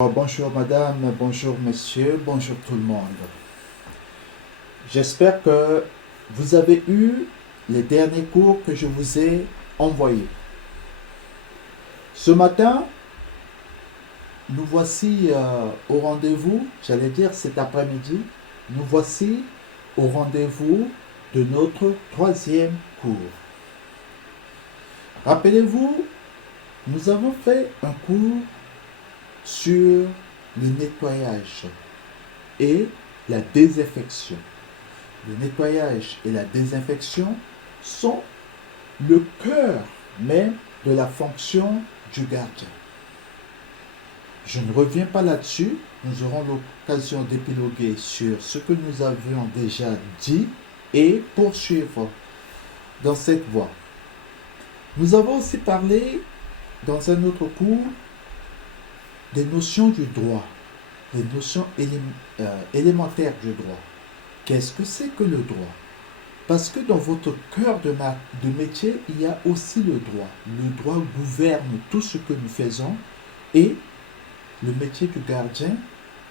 Bonjour madame, bonjour monsieur, bonjour tout le monde. J'espère que vous avez eu les derniers cours que je vous ai envoyés. Ce matin, nous voici au rendez-vous, j'allais dire cet après-midi, nous voici au rendez-vous de notre troisième cours. Rappelez-vous, nous avons fait un cours sur le nettoyage et la désinfection. Le nettoyage et la désinfection sont le cœur même de la fonction du gardien. Je ne reviens pas là-dessus, nous aurons l'occasion d'épiloguer sur ce que nous avions déjà dit et poursuivre dans cette voie. Nous avons aussi parlé dans un autre cours des notions du droit, les notions élémentaires du droit. Qu'est-ce que c'est que le droit? Parce que dans votre cœur de métier, il y a aussi le droit. Le droit gouverne tout ce que nous faisons et le métier du gardien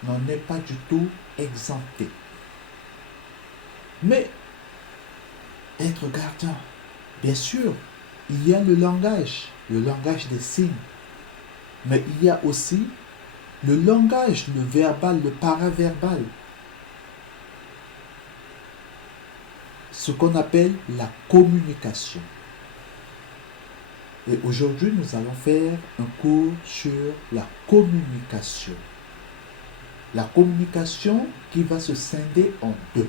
n'en est pas du tout exempté. Mais être gardien, bien sûr, il y a le langage des signes. Mais il y a aussi le langage, le verbal, le paraverbal. Ce qu'on appelle la communication. Et aujourd'hui, nous allons faire un cours sur la communication. La communication qui va se scinder en deux.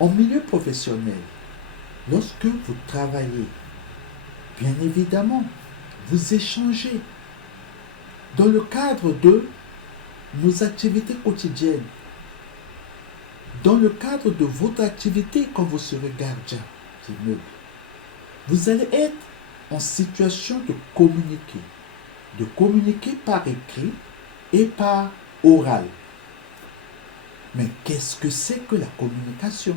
En milieu professionnel, lorsque vous travaillez, bien évidemment, vous échangez dans le cadre de nos activités quotidiennes. Dans le cadre de votre activité quand vous serez gardien d'immeuble, vous allez être en situation de communiquer par écrit et par oral. Mais qu'est-ce que c'est que la communication?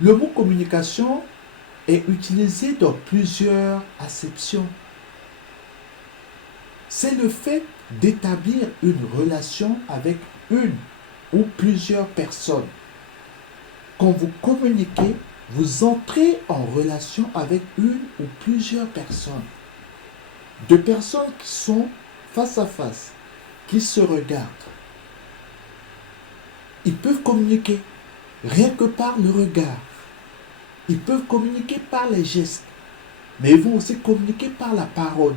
Le mot communication est utilisé dans plusieurs acceptions. C'est le fait d'établir une relation avec une ou plusieurs personnes. Quand vous communiquez, vous entrez en relation avec une ou plusieurs personnes. Deux personnes qui sont face à face, qui se regardent. Ils peuvent communiquer rien que par le regard. Ils peuvent communiquer par les gestes, mais ils vont aussi communiquer par la parole.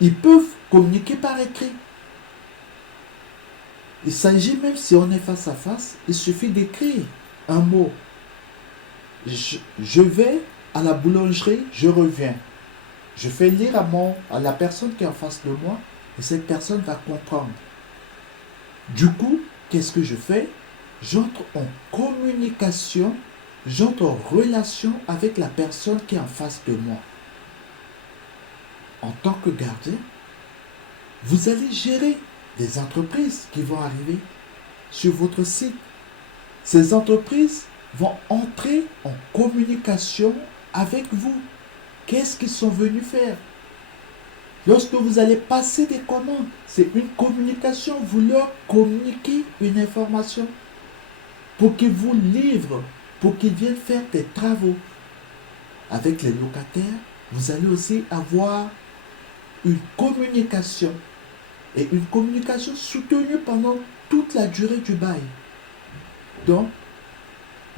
Ils peuvent communiquer par écrit. Il s'agit, même si on est face à face, il suffit d'écrire un mot. Je vais à la boulangerie, je reviens. Je fais lire à la personne qui est en face de moi et cette personne va comprendre. Du coup, qu'est-ce que je fais? J'entre en communication, j'entre en relation avec la personne qui est en face de moi. En tant que gardien, vous allez gérer des entreprises qui vont arriver sur votre site. Ces entreprises vont entrer en communication avec vous. Qu'est-ce qu'ils sont venus faire? Lorsque vous allez passer des commandes, c'est une communication. Vous leur communiquez une information pour qu'ils vous livrent, pour qu'ils viennent faire des travaux. Avec les locataires, vous allez aussi avoir une communication. Et une communication soutenue pendant toute la durée du bail. Donc,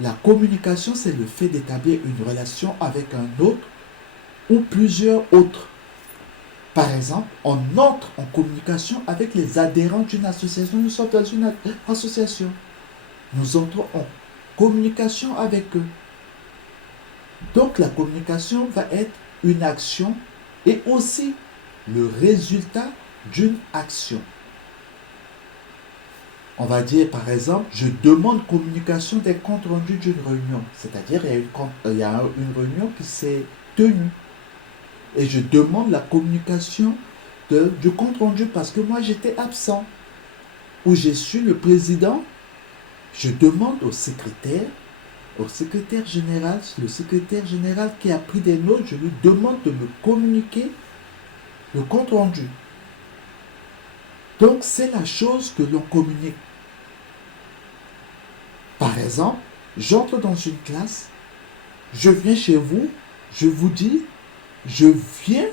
la communication, c'est le fait d'établir une relation avec un autre ou plusieurs autres. Par exemple, on entre en communication avec les adhérents d'une association. Nous sommes dans une association. Nous entrons en communication avec eux. Donc, la communication va être une action et aussi le résultat d'une action. On va dire par exemple, je demande communication des comptes rendus d'une réunion. C'est-à-dire, il y a une réunion qui s'est tenue. Et je demande la communication du compte rendu parce que moi j'étais absent. Ou je suis le président. Je demande au secrétaire général, le secrétaire général qui a pris des notes, je lui demande de me communiquer le compte rendu. Donc, c'est la chose que l'on communique. Par exemple, j'entre dans une classe, je viens chez vous, je vous dis, je viens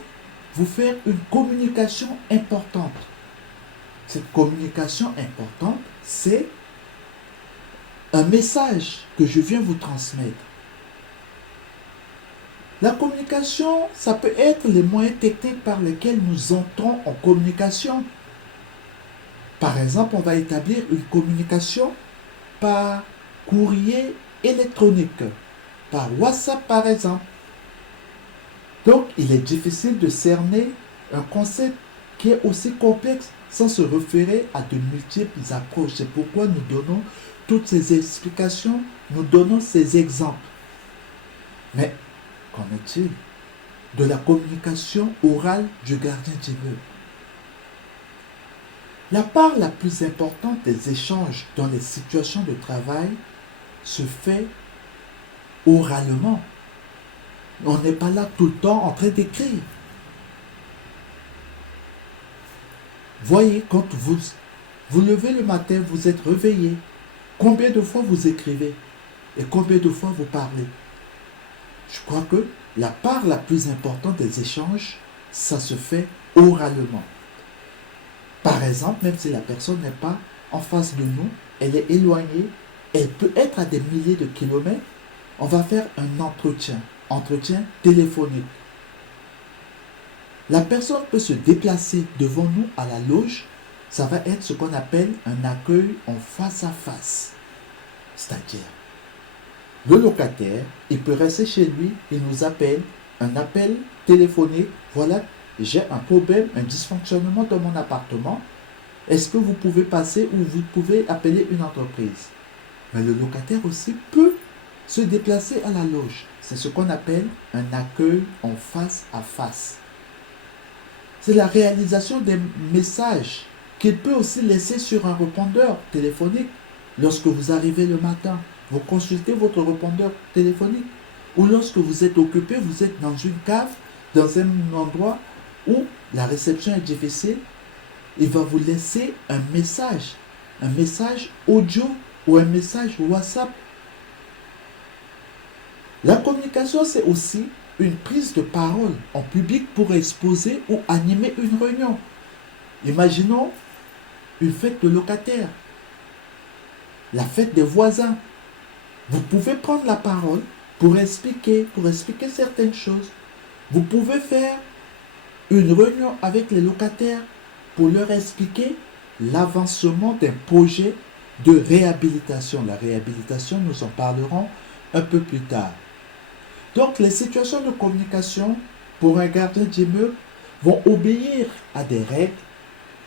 vous faire une communication importante. Cette communication importante, c'est un message que je viens vous transmettre. La communication, ça peut être les moyens techniques par lesquels nous entrons en communication. Par exemple, on va établir une communication par courrier électronique, par WhatsApp par exemple. Donc, il est difficile de cerner un concept qui est aussi complexe sans se référer à de multiples approches. C'est pourquoi nous donnons toutes ces explications, nous donnons ces exemples. Mais qu'en est-il de la communication orale du gardien d'immeuble? La part la plus importante des échanges dans les situations de travail se fait oralement. On n'est pas là tout le temps en train d'écrire. Voyez, quand vous levez le matin, vous êtes réveillé. Combien de fois vous écrivez et combien de fois vous parlez? Je crois que la part la plus importante des échanges, ça se fait oralement. Par exemple, même si la personne n'est pas en face de nous, elle est éloignée, elle peut être à des milliers de kilomètres, on va faire un entretien téléphonique. La personne peut se déplacer devant nous à la loge, ça va être ce qu'on appelle un accueil en face à face. C'est-à-dire, le locataire, il peut rester chez lui, il nous appelle, un appel téléphonique, voilà, j'ai un problème, un dysfonctionnement dans mon appartement, est-ce que vous pouvez passer ou vous pouvez appeler une entreprise? Mais le locataire aussi peut se déplacer à la loge. C'est ce qu'on appelle un accueil en face à face. C'est la réalisation des messages qu'il peut aussi laisser sur un répondeur téléphonique. Lorsque vous arrivez le matin, vous consultez votre répondeur téléphonique. Ou lorsque vous êtes occupé, vous êtes dans une cave, dans un endroit où la réception est difficile, il va vous laisser un message audio ou un message WhatsApp. La communication, c'est aussi une prise de parole en public pour exposer ou animer une réunion. Imaginons une fête de locataires, la fête des voisins. Vous pouvez prendre la parole pour expliquer certaines choses. Vous pouvez faire une réunion avec les locataires pour leur expliquer l'avancement d'un projet de réhabilitation. La réhabilitation, nous en parlerons un peu plus tard. Donc, les situations de communication pour un gardien d'immeuble vont obéir à des règles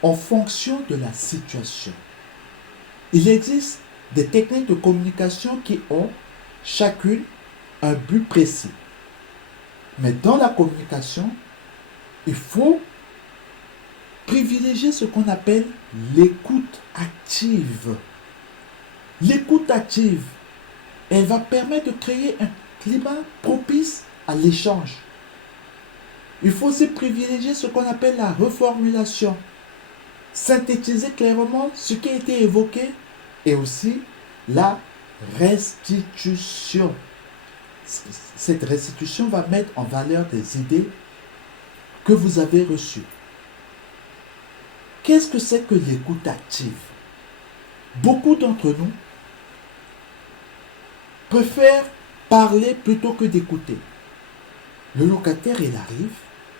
en fonction de la situation. Il existe des techniques de communication qui ont chacune un but précis. Mais dans la communication, il faut privilégier ce qu'on appelle l'écoute active. L'écoute active, elle va permettre de créer un climat propice à l'échange. Il faut aussi privilégier ce qu'on appelle la reformulation. Synthétiser clairement ce qui a été évoqué et aussi la restitution. Cette restitution va mettre en valeur des idées que vous avez reçues. Qu'est-ce que c'est que l'écoute active? Beaucoup d'entre nous préfèrent parler plutôt que d'écouter. Le locataire, il arrive,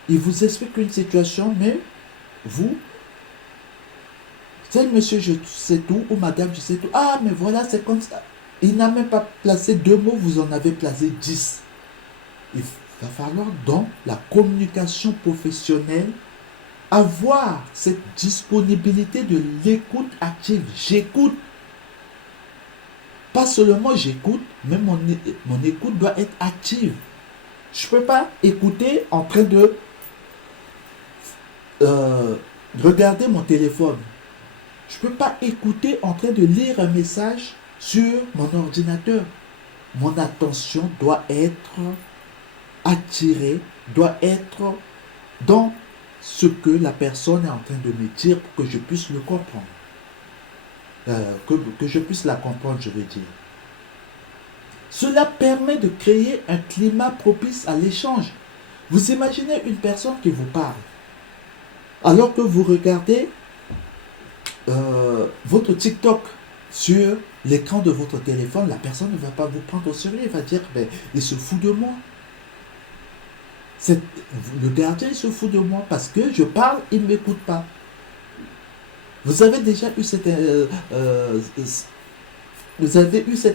il vous explique une situation, mais vous, c'est monsieur, je sais tout, ou madame, je sais tout. Ah, mais voilà, c'est comme ça. Il n'a même pas placé 2 mots, vous en avez placé 10. Il va falloir, dans la communication professionnelle, avoir cette disponibilité de l'écoute active. J'écoute. Pas seulement j'écoute, mais mon écoute doit être active. Je ne peux pas écouter en train de regarder mon téléphone. Je ne peux pas écouter en train de lire un message sur mon ordinateur. Mon attention doit être attirée, doit être dans ce que la personne est en train de me dire pour que je puisse le comprendre. Que je puisse la comprendre, je veux dire. Cela permet de créer un climat propice à l'échange. Vous imaginez une personne qui vous parle, alors que vous regardez votre TikTok sur l'écran de votre téléphone, la personne ne va pas vous prendre au sérieux, elle va dire, ben, il se fout de moi. Le gardien il se fout de moi parce que je parle, il ne m'écoute pas. Vous avez déjà eu cette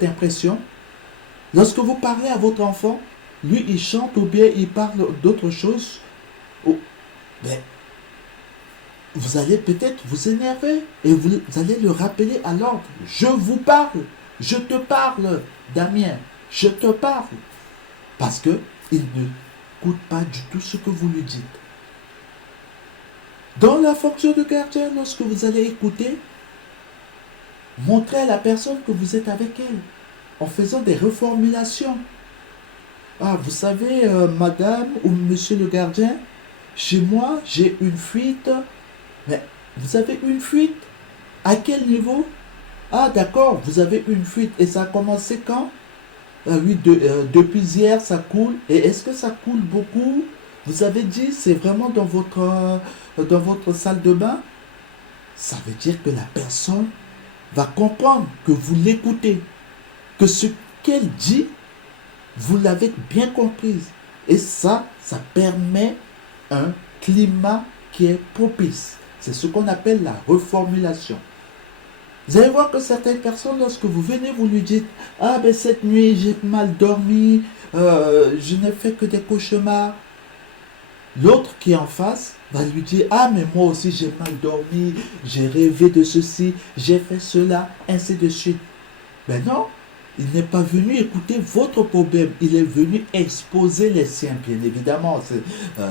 impression? Lorsque vous parlez à votre enfant, lui il chante ou bien il parle d'autre chose, ben, vous allez peut-être vous énerver et vous allez le rappeler à l'ordre. Je vous parle, je te parle, Damien, je te parle. Parce qu'il ne écoute pas du tout ce que vous lui dites. Dans la fonction de gardien, lorsque vous allez écouter, montrez à la personne que vous êtes avec elle en faisant des reformulations. Ah, vous savez, madame ou monsieur le gardien, chez moi, j'ai une fuite. Mais vous avez une fuite? À quel niveau? Ah, d'accord, vous avez une fuite. Et ça a commencé quand? Oui, depuis hier, ça coule. Et est-ce que ça coule beaucoup? Vous avez dit, c'est vraiment dans votre salle de bain? Ça veut dire que la personne va comprendre que vous l'écoutez, que ce qu'elle dit, vous l'avez bien comprise. Et ça permet un climat qui est propice. C'est ce qu'on appelle la reformulation. Vous allez voir que certaines personnes, lorsque vous venez, vous lui dites, ah ben cette nuit j'ai mal dormi, je n'ai fait que des cauchemars. L'autre qui est en face va lui dire, ah mais moi aussi j'ai mal dormi, j'ai rêvé de ceci, j'ai fait cela, ainsi de suite. Ben non, il n'est pas venu écouter votre problème, il est venu exposer les siens, bien évidemment,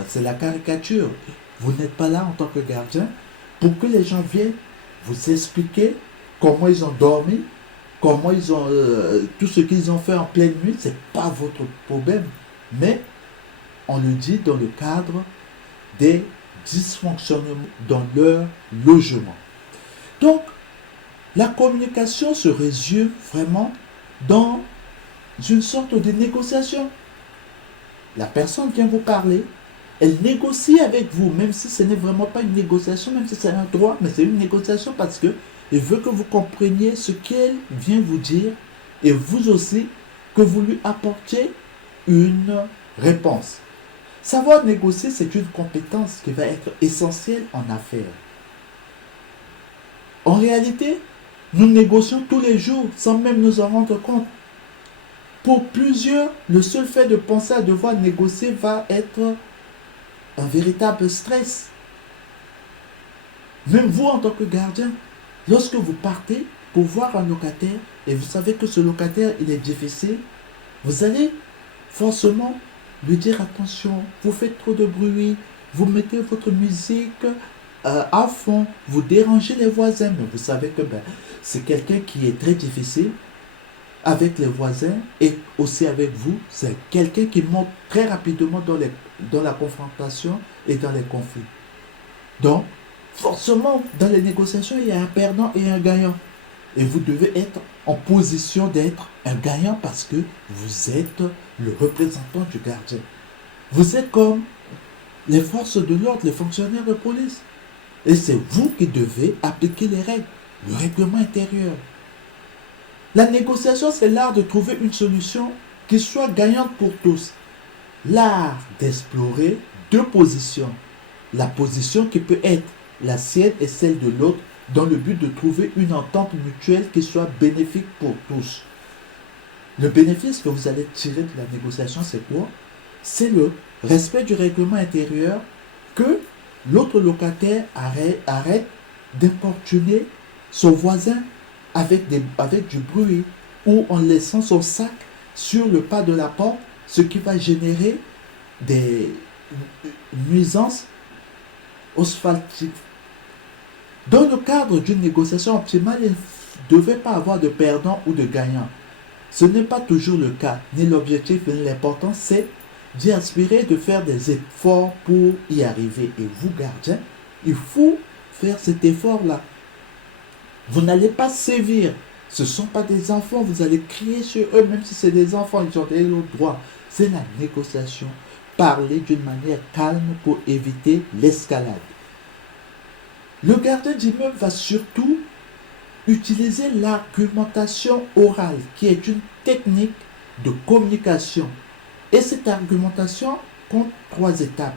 c'est la caricature. Vous n'êtes pas là en tant que gardien pour que les gens viennent vous expliquer comment ils ont dormi, comment ils ont tout ce qu'ils ont fait en pleine nuit, ce n'est pas votre problème. Mais on le dit dans le cadre des dysfonctionnements dans leur logement. Donc, la communication se résume vraiment dans une sorte de négociation. La personne vient vous parler, elle négocie avec vous, même si ce n'est vraiment pas une négociation, même si c'est un droit, mais c'est une négociation parce que elle veut que vous compreniez ce qu'elle vient vous dire et vous aussi, que vous lui apportiez une réponse. Savoir négocier, c'est une compétence qui va être essentielle en affaires. En réalité, nous négocions tous les jours sans même nous en rendre compte. Pour plusieurs, le seul fait de penser à devoir négocier va être un véritable stress. Même vous en tant que gardien, lorsque vous partez pour voir un locataire et vous savez que ce locataire il est difficile, vous allez forcément lui dire attention, vous faites trop de bruit, vous mettez votre musique à fond, vous dérangez les voisins, mais vous savez que c'est quelqu'un qui est très difficile avec les voisins et aussi avec vous, c'est quelqu'un qui monte très rapidement dans la confrontation et dans les conflits. Donc, forcément, dans les négociations, il y a un perdant et un gagnant. Et vous devez être en position d'être un gagnant parce que vous êtes le représentant du gardien. Vous êtes comme les forces de l'ordre, les fonctionnaires de police. Et c'est vous qui devez appliquer les règles, le règlement intérieur. La négociation, c'est l'art de trouver une solution qui soit gagnante pour tous. L'art d'explorer deux positions. La position qui peut être la sienne et celle de l'autre dans le but de trouver une entente mutuelle qui soit bénéfique pour tous. Le bénéfice que vous allez tirer de la négociation, c'est quoi? C'est le respect du règlement intérieur, que l'autre locataire arrête d'importuner son voisin avec du bruit ou en laissant son sac sur le pas de la porte, ce qui va générer des nuisances asphaltiques. Dans le cadre d'une négociation optimale, il ne devait pas avoir de perdant ou de gagnant. Ce n'est pas toujours le cas, ni l'objectif, ni l'important, c'est d'y aspirer, de faire des efforts pour y arriver. Et vous, gardiens, il faut faire cet effort-là. Vous n'allez pas sévir. Ce ne sont pas des enfants, vous allez crier sur eux, même si c'est des enfants, ils ont des droits. C'est la négociation. Parler d'une manière calme pour éviter l'escalade. Le gardien d'immeuble va surtout utiliser l'argumentation orale, qui est une technique de communication. Et cette argumentation compte 3 étapes.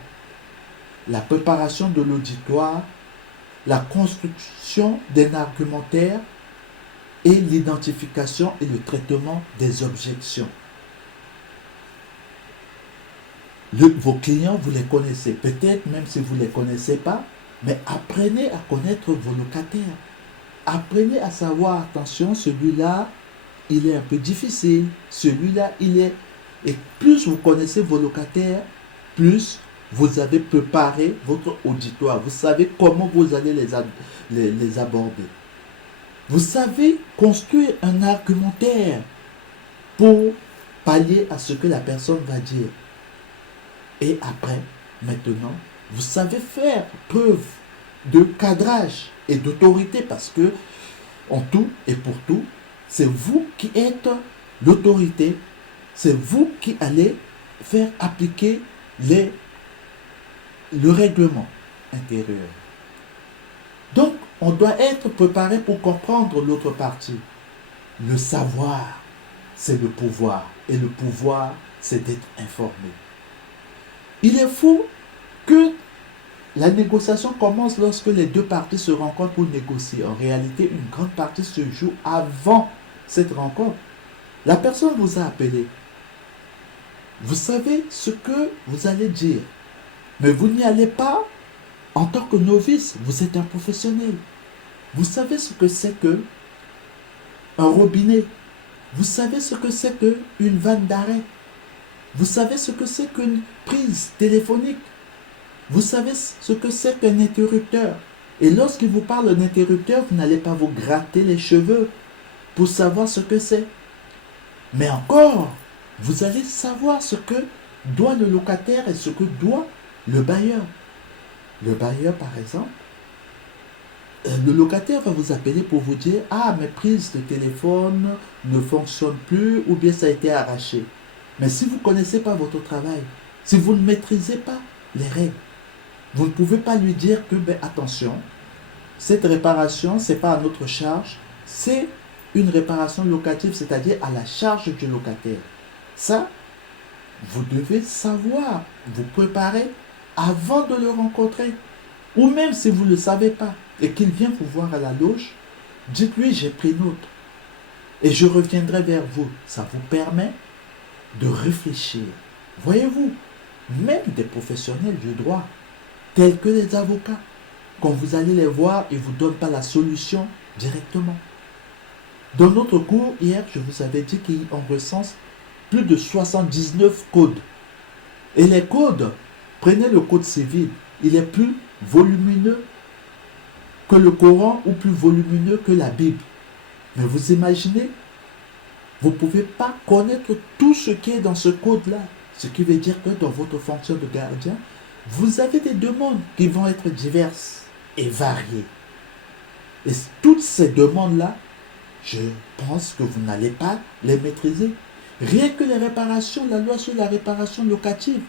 La préparation de l'auditoire, la construction d'un argumentaire et l'identification et le traitement des objections. Vos clients, vous les connaissez. Peut-être même si vous ne les connaissez pas, mais apprenez à connaître vos locataires. Apprenez à savoir, attention, celui-là, il est un peu difficile. Celui-là, il est... Et plus vous connaissez vos locataires, plus vous avez préparé votre auditoire. Vous savez comment vous allez les aborder. Vous savez construire un argumentaire pour pallier à ce que la personne va dire. Et après, maintenant, vous savez faire preuve de cadrage et d'autorité parce que, en tout et pour tout, c'est vous qui êtes l'autorité. C'est vous qui allez faire appliquer le règlement intérieur. Donc, on doit être préparé pour comprendre l'autre partie. Le savoir, c'est le pouvoir. Et le pouvoir, c'est d'être informé. Il est faux que la négociation commence lorsque les 2 parties se rencontrent pour négocier. En réalité, une grande partie se joue avant cette rencontre. La personne vous a appelé. Vous savez ce que vous allez dire. Mais vous n'y allez pas en tant que novice. Vous êtes un professionnel. Vous savez ce que c'est que un robinet. Vous savez ce que c'est qu'une vanne d'arrêt. Vous savez ce que c'est qu'une prise téléphonique. Vous savez ce que c'est qu'un interrupteur. Et lorsqu'il vous parle d'un interrupteur, vous n'allez pas vous gratter les cheveux pour savoir ce que c'est. Mais encore, vous allez savoir ce que doit le locataire et ce que doit le bailleur. Le bailleur, par exemple, le locataire va vous appeler pour vous dire « Ah, mes prises de téléphone ne fonctionnent plus ou bien ça a été arraché. » Mais si vous ne connaissez pas votre travail, si vous ne maîtrisez pas les règles, vous ne pouvez pas lui dire que, attention, cette réparation, ce n'est pas à notre charge, c'est une réparation locative, c'est-à-dire à la charge du locataire. Ça, vous devez savoir, vous préparer avant de le rencontrer. Ou même si vous ne le savez pas et qu'il vient vous voir à la loge, dites-lui j'ai pris note et je reviendrai vers vous. Ça vous permet de réfléchir. Voyez-vous, même des professionnels du droit, tels que les avocats, quand vous allez les voir, ils ne vous donnent pas la solution directement. Dans notre cours, hier, je vous avais dit qu'on recense plus de 79 codes. Et les codes, prenez le code civil, il est plus volumineux que le Coran ou plus volumineux que la Bible. Mais vous imaginez, vous ne pouvez pas connaître tout ce qui est dans ce code-là. Ce qui veut dire que dans votre fonction de gardien, vous avez des demandes qui vont être diverses et variées. Et toutes ces demandes-là, je pense que vous n'allez pas les maîtriser. Rien que les réparations, la loi sur la réparation locative.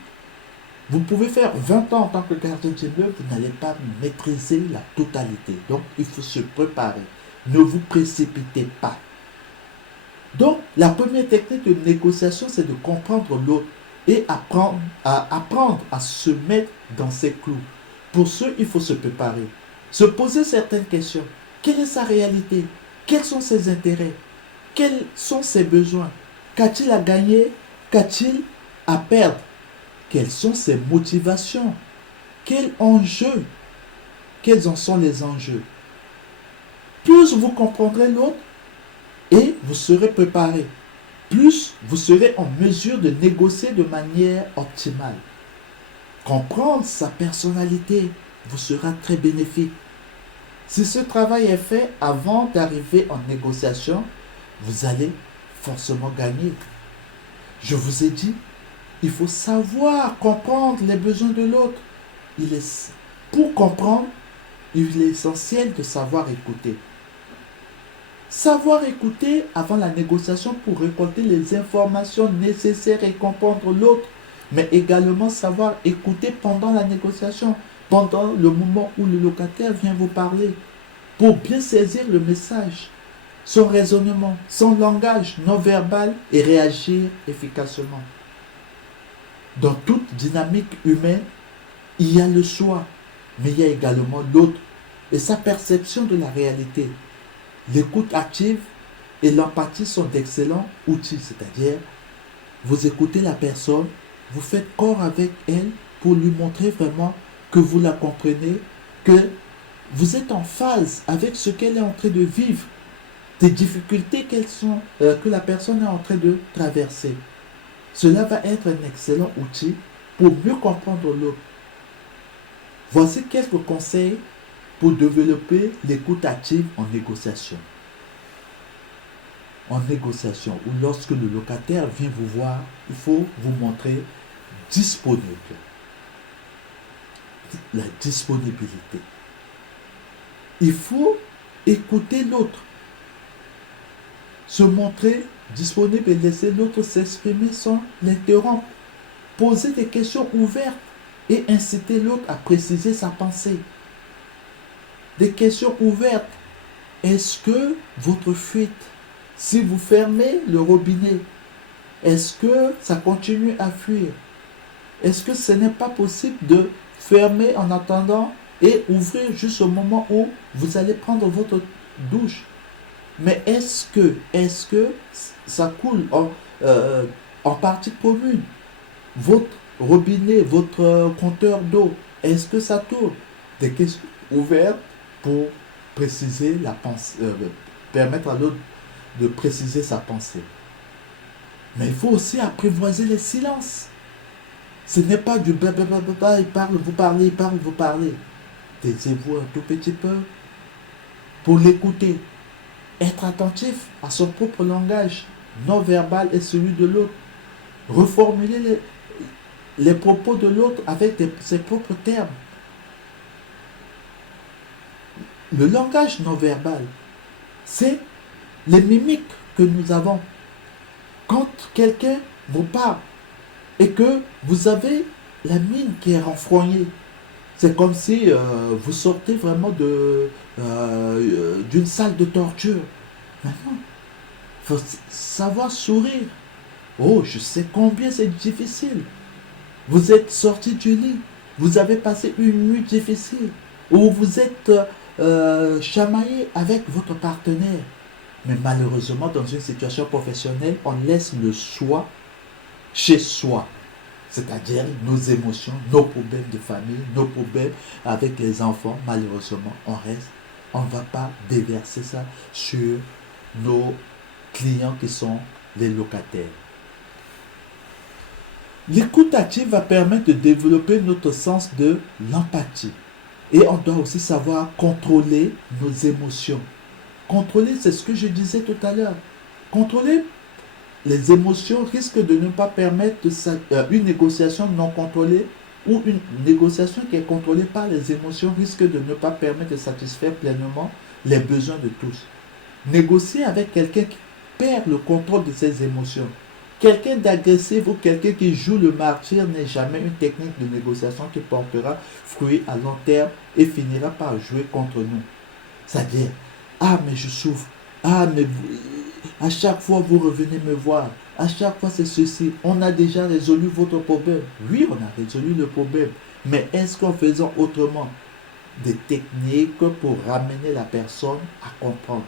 Vous pouvez faire 20 ans en tant que gardien d'immeuble, vous n'allez pas maîtriser la totalité. Donc, il faut se préparer. Ne vous précipitez pas. Donc, la première technique de négociation, c'est de comprendre l'autre et apprendre à se mettre dans ses clous. Pour ce, il faut se préparer. Se poser certaines questions. Quelle est sa réalité? Quels sont ses intérêts? Quels sont ses besoins? Qu'a-t-il à gagner? Qu'a-t-il à perdre? Quelles sont ses motivations? Quels enjeux? Quels en sont les enjeux? Plus vous comprendrez l'autre et vous serez préparé, plus vous serez en mesure de négocier de manière optimale. Comprendre sa personnalité vous sera très bénéfique. Si ce travail est fait avant d'arriver en négociation, vous allez forcément gagner. Je vous ai dit, Il faut savoir comprendre les besoins de l'autre. Pour comprendre, il est essentiel de savoir écouter. Savoir écouter avant la négociation pour récolter les informations nécessaires et comprendre l'autre, mais également savoir écouter pendant la négociation, pendant le moment où le locataire vient vous parler, pour bien saisir le message, son raisonnement, son langage non verbal et réagir efficacement. Dans toute dynamique humaine, il y a le soi, mais il y a également l'autre et sa perception de la réalité. L'écoute active et l'empathie sont d'excellents outils, c'est-à-dire vous écoutez la personne, vous faites corps avec elle pour lui montrer vraiment que vous la comprenez, que vous êtes en phase avec ce qu'elle est en train de vivre, des difficultés que la personne est en train de traverser. Cela va être un excellent outil pour mieux comprendre l'autre. Voici quelques conseils pour développer l'écoute active en négociation. En négociation, ou lorsque le locataire vient vous voir, il faut vous montrer disponible. La disponibilité. Il faut écouter l'autre. Se montrer disponible et laisser l'autre s'exprimer sans l'interrompre. Poser des questions ouvertes et inciter l'autre à préciser sa pensée. Des questions ouvertes. Est-ce que votre fuite, si vous fermez le robinet, est-ce que ça continue à fuir? Est-ce que ce n'est pas possible de fermer en attendant et ouvrir juste au moment où vous allez prendre votre douche? Mais est-ce que ça coule en partie commune? Votre robinet, votre compteur d'eau, est-ce que ça tourne? Des questions ouvertes pour préciser la pensée, permettre à l'autre de préciser sa pensée. Mais il faut aussi apprivoiser les silences. Ce n'est pas du blablabla, il parle, vous parlez, il parle, vous parlez. Taisez-vous un tout petit peu pour l'écouter. Être attentif à son propre langage non verbal et celui de l'autre. Reformuler les propos de l'autre avec ses propres termes. Le langage non verbal, c'est les mimiques que nous avons. Quand quelqu'un vous parle et que vous avez la mine qui est renfrognée, c'est comme si vous sortez vraiment d'une salle de torture. Maintenant, il faut savoir sourire. Oh, je sais combien c'est difficile. Vous êtes sorti du lit, vous avez passé une nuit difficile, ou vous êtes chamaillé avec votre partenaire. Mais malheureusement, dans une situation professionnelle, on laisse le soi chez soi. C'est-à-dire nos émotions, nos problèmes de famille, nos problèmes avec les enfants. Malheureusement, on ne va pas déverser ça sur nos clients qui sont les locataires. L'écoute active va permettre de développer notre sens de l'empathie. Et on doit aussi savoir contrôler nos émotions. Contrôler, c'est ce que je disais tout à l'heure. Contrôler les émotions risque de ne pas permettre une négociation non contrôlée ou une négociation qui est contrôlée par les émotions risque de ne pas permettre de satisfaire pleinement les besoins de tous. Négocier avec quelqu'un qui perd le contrôle de ses émotions, quelqu'un d'agressif ou quelqu'un qui joue le martyr n'est jamais une technique de négociation qui portera fruit à long terme et finira par jouer contre nous. C'est-à-dire, ah mais je souffre, ah mais à chaque fois vous revenez me voir, à chaque fois c'est ceci, on a déjà résolu votre problème. Oui, on a résolu le problème, mais est-ce qu'en faisant autrement des techniques pour ramener la personne à comprendre?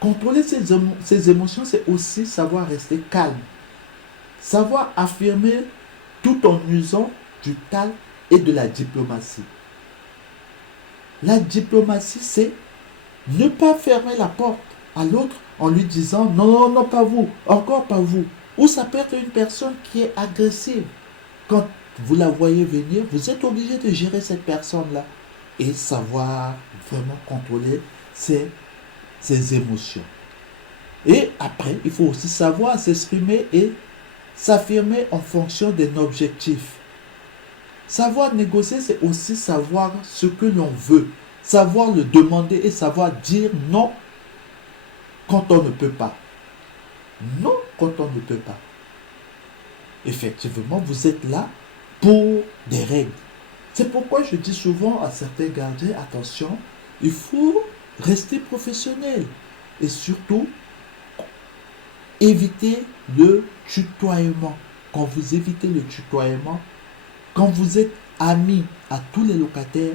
Contrôler ses émotions, c'est aussi savoir rester calme. Savoir affirmer tout en usant du calme et de la diplomatie. La diplomatie, c'est ne pas fermer la porte à l'autre en lui disant non, non, non, pas vous, encore pas vous. Ou ça peut être une personne qui est agressive. Quand vous la voyez venir, vous êtes obligé de gérer cette personne-là et savoir vraiment contrôler ses émotions. Et après, il faut aussi savoir s'exprimer et s'affirmer en fonction d'un objectif. Savoir négocier, c'est aussi savoir ce que l'on veut, savoir le demander et savoir dire non quand on ne peut pas. Non quand on ne peut pas. Effectivement, vous êtes là pour des règles. C'est pourquoi je dis souvent à certains gardiens, attention, il faut rester professionnel et surtout éviter le tutoiement. Quand vous évitez le tutoiement, quand vous êtes amis à tous les locataires,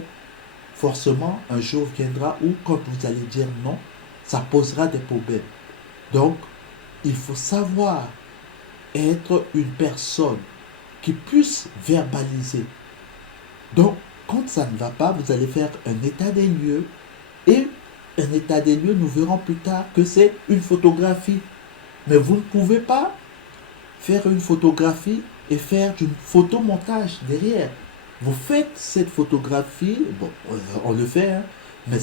forcément un jour viendra où quand vous allez dire non, ça posera des problèmes. Donc, il faut savoir être une personne qui puisse verbaliser. Donc, quand ça ne va pas, vous allez faire un état des lieux. Et un état des lieux, nous verrons plus tard que c'est une photographie. Mais vous ne pouvez pas faire une photographie et faire du photomontage derrière. Vous faites cette photographie, bon, on le fait, hein, mais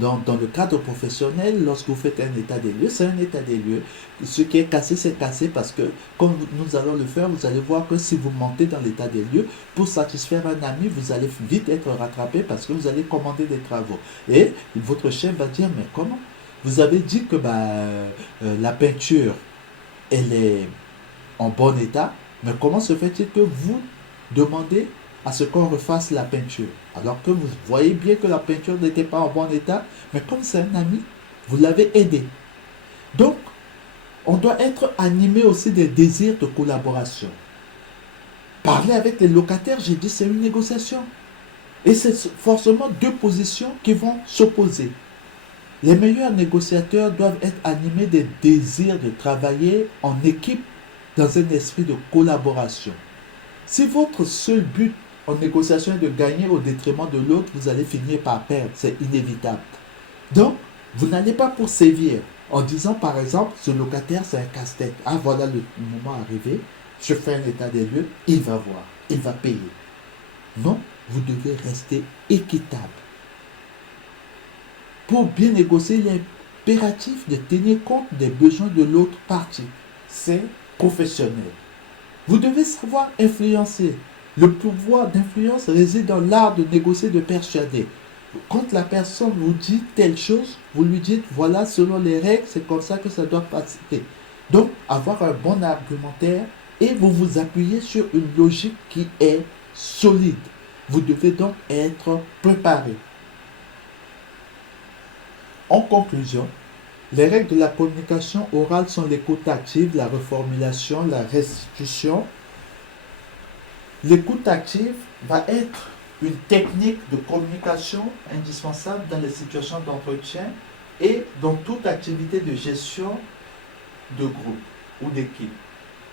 dans le cadre professionnel, lorsque vous faites un état des lieux, c'est un état des lieux. Ce qui est cassé, c'est cassé parce que, comme nous allons le faire, vous allez voir que si vous montez dans l'état des lieux, pour satisfaire un ami, vous allez vite être rattrapé parce que vous allez commander des travaux. Et votre chef va dire, mais comment? Vous avez dit que la peinture, elle est en bon état, mais comment se fait-il que vous demandez à ce qu'on refasse la peinture, alors que vous voyez bien que la peinture n'était pas en bon état, mais comme c'est un ami, vous l'avez aidé. Donc, on doit être animé aussi des désirs de collaboration. Parler avec les locataires, j'ai dit, c'est une négociation. Et c'est forcément deux positions qui vont s'opposer. Les meilleurs négociateurs doivent être animés des désirs de travailler en équipe dans un esprit de collaboration. Si votre seul but en négociation est de gagner au détriment de l'autre, vous allez finir par perdre, c'est inévitable. Donc, vous n'allez pas poursuivre en disant par exemple, ce locataire c'est un casse-tête. Ah voilà le moment arrivé, je fais un état des lieux, il va voir, il va payer. Non, vous devez rester équitable. Pour bien négocier, il est impératif de tenir compte des besoins de l'autre partie. C'est professionnel. Vous devez savoir influencer. Le pouvoir d'influence réside dans l'art de négocier, de persuader. Quand la personne vous dit telle chose, vous lui dites, voilà, selon les règles, c'est comme ça que ça doit passer. Donc, avoir un bon argumentaire et vous vous appuyez sur une logique qui est solide. Vous devez donc être préparé. En conclusion, les règles de la communication orale sont l'écoute active, la reformulation, la restitution. L'écoute active va être une technique de communication indispensable dans les situations d'entretien et dans toute activité de gestion de groupe ou d'équipe.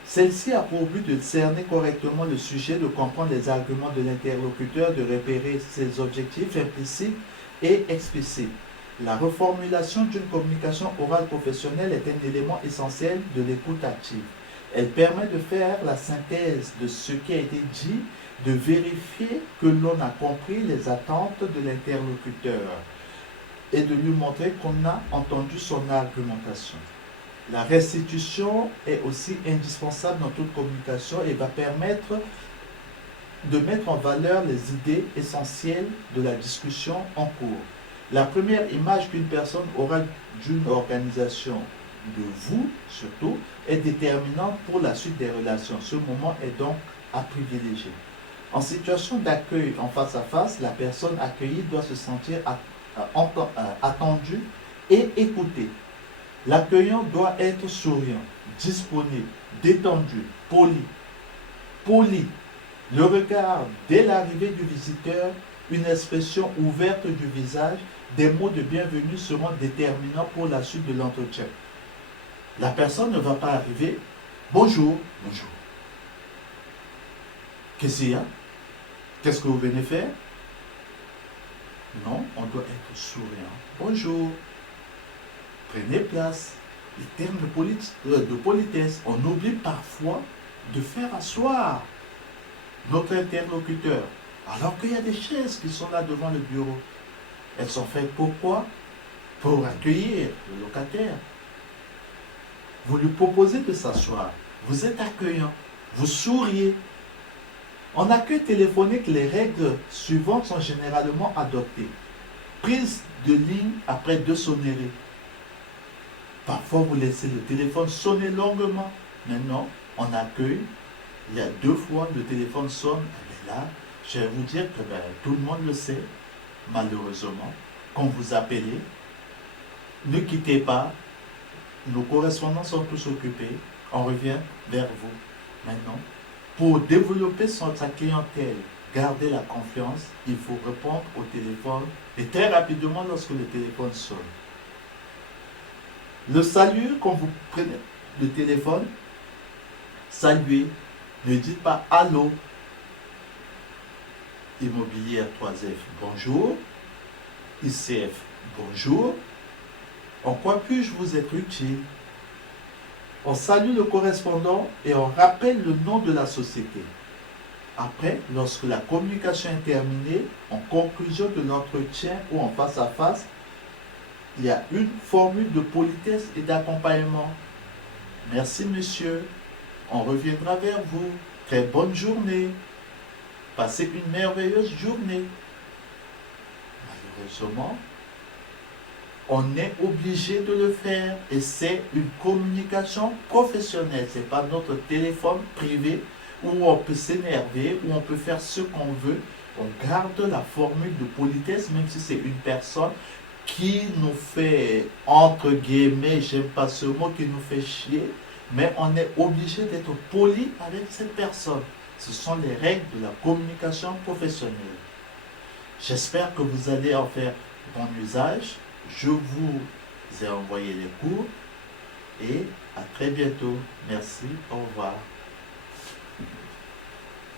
Celle-ci a pour but de cerner correctement le sujet, de comprendre les arguments de l'interlocuteur, de repérer ses objectifs implicites et explicites. La reformulation d'une communication orale professionnelle est un élément essentiel de l'écoute active. Elle permet de faire la synthèse de ce qui a été dit, de vérifier que l'on a compris les attentes de l'interlocuteur et de lui montrer qu'on a entendu son argumentation. La restitution est aussi indispensable dans toute communication et va permettre de mettre en valeur les idées essentielles de la discussion en cours. La première image qu'une personne aura d'une organisation, de vous surtout, est déterminante pour la suite des relations. Ce moment est donc à privilégier. En situation d'accueil en face à face, la personne accueillie doit se sentir attendue et écoutée. L'accueillant doit être souriant, disponible, détendu, poli. Poli. Le regard dès l'arrivée du visiteur, une expression ouverte du visage, des mots de bienvenue seront déterminants pour la suite de l'entretien. La personne ne va pas arriver. Bonjour, bonjour. Qu'est-ce qu'il y a? Qu'est-ce que vous venez faire? Non, on doit être souriant. Bonjour. Prenez place. Les termes de politesse. On oublie parfois de faire asseoir notre interlocuteur. Alors qu'il y a des chaises qui sont là devant le bureau. Elles sont faites pour quoi? Pour accueillir le locataire. Vous lui proposez de s'asseoir. Vous êtes accueillant. Vous souriez. En accueil téléphonique, les règles suivantes sont généralement adoptées. Prise de ligne après 2 sonneries. Parfois, vous laissez le téléphone sonner longuement. Maintenant, en accueil, il y a 2 fois le téléphone sonne. Et là, je vais vous dire que tout le monde le sait, malheureusement. Quand vous appelez, ne quittez pas. Nos correspondants sont tous occupés. On revient vers vous. Maintenant, pour développer sa clientèle, garder la confiance, il faut répondre au téléphone et très rapidement lorsque le téléphone sonne. Le salut, quand vous prenez le téléphone, saluez, ne dites pas allô. Immobilière 3F, bonjour. ICF, bonjour. En quoi puis-je vous être utile? On salue le correspondant et on rappelle le nom de la société. Après, lorsque la communication est terminée, en conclusion de l'entretien ou en face à face, il y a une formule de politesse et d'accompagnement. Merci monsieur, on reviendra vers vous. Très bonne journée. Passez une merveilleuse journée. Malheureusement, on est obligé de le faire et c'est une communication professionnelle. Ce n'est pas notre téléphone privé où on peut s'énerver, où on peut faire ce qu'on veut. On garde la formule de politesse, même si c'est une personne qui nous fait, entre guillemets, j'aime pas ce mot, qui nous fait chier, mais on est obligé d'être poli avec cette personne. Ce sont les règles de la communication professionnelle. J'espère que vous allez en faire bon usage. Je vous ai envoyé les cours et à très bientôt. Merci, au revoir.